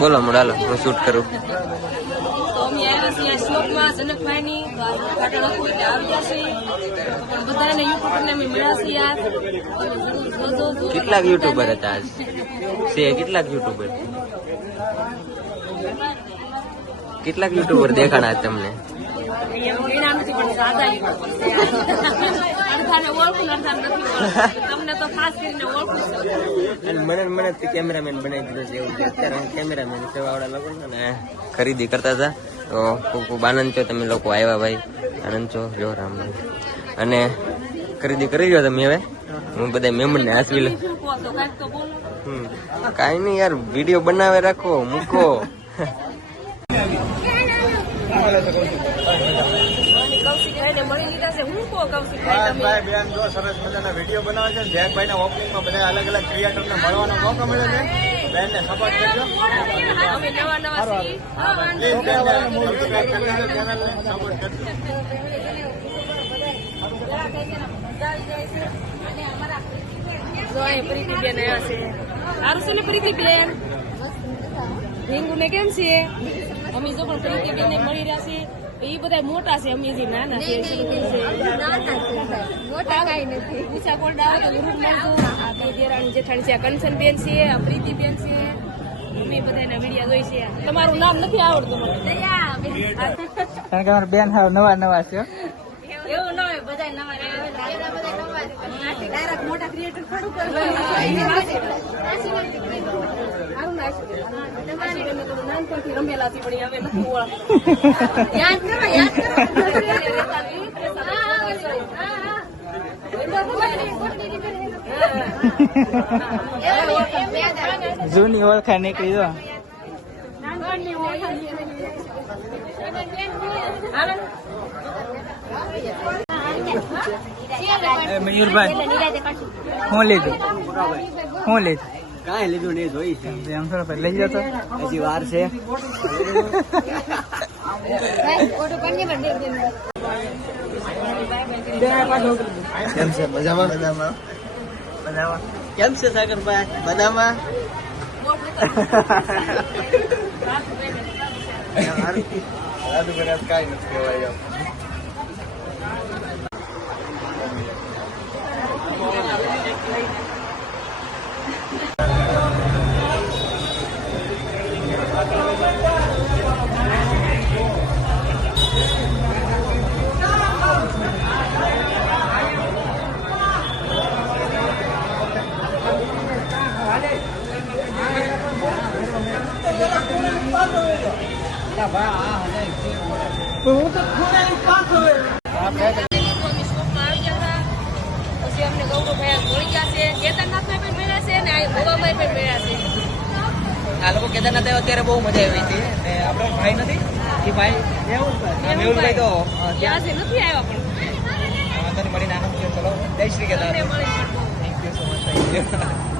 બોલો મોડાલો હું શૂટ કરું. તો અમે આવ્યા છીએ શોપમાં જનકભાઈની પાટણ હતું એટલે આવ્યા છીએ પણ બધાને યુટ્યુબરને અમે મળ્યા છીએ યાર. કેટલાક યુટ્યુબર હતા આજ છે? કેટલાક યુટ્યુબર દેખાણા તમને? એના નથી પણ સાદા યુટ્યુબર છે. અડધાને ઓળખું ને અડધાને નથી ઓળખું. તમને તો ખાસ કરીને ઓળખું છું. મને કેમેરામેન બનાવી દીધો છે એવું છે. અત્યારે હું કેમેરામેન સેવાવાળા લોકો ને ખરીદી કરતા હતા તો ખૂબ ખૂબ આનંદ છો તમે લોકો આવ્યા ભાઈ. આનંદ છો જો રામ. અને ખરીદી કરી લો તમે. હવે હું બધા મેમ્બરને હાથવી લઉં. કાંઈ નહીં યાર, વિડીયો બનાવે રાખો મૂકો. સરસ મજાના વિડીયો બનાવે છે. જયભાઈ ના ઓપનિંગમાં બધા અલગ અલગ ક્રિએટરને મળવાનો મોકો મળે છે. બેનને સપોર્ટ કરજો. પ્રીતિબેન આવ્યા છે. સારું છે ને પ્રીતિબેન? રીંગુને કેમ છે? અમે જો પણ પ્રીતિબેન મળી રહ્યા છે. એ બધા મોટા છે, અમે જે નાના છે. મોટા કઈ નથી. પૂછા કોડ આવે તો ગ્રુપ મળતું. આ બે દેરાણી જેઠાણી છે. આ કંચનબેન છે, આ પ્રીતિબેન છે. અમે બધાના વિડીયો જોઈ છે. તમારું નામ નથી આવડતું મને. કારણ કે અમારા બેન હાવ નવા નવા છે. એવું ન હોય, બધા નવા મોટા ક્રિએટર થોડું નાનપણથી રમેલા હતી પણ હવે નથી જૂની ઓળખાણ નીકળી દો. મયુરભાઈ હું લીધું કાંઈ લીધું નહીં, જોઈ છે એમ થોડો લઈ જતો હજી વાર છે. કેમ છે? મજામાં? કેમ છે સાગરભાઈ? બધામાં? કાંઈ નથી કહેવાય. પછી અમને ગૌરવભાઈ મળી ગયા છે. કેદારનાથમાં પણ મળ્યા છે ને આ ગોવાભાઈ પણ મળ્યા છે. આ લોકો કેદારનાથ આવ્યા ત્યારે બહુ મજા આવી હતી. આપણો ભાઈ નથી એ ભાઈ મેહુલભાઈ તો ત્યાં છે, નથી આવ્યા પણ વાંધો નહીં, મળીને આનંદ થયો. ચલો જય શ્રી કેદાર. મળી. Thank you so much.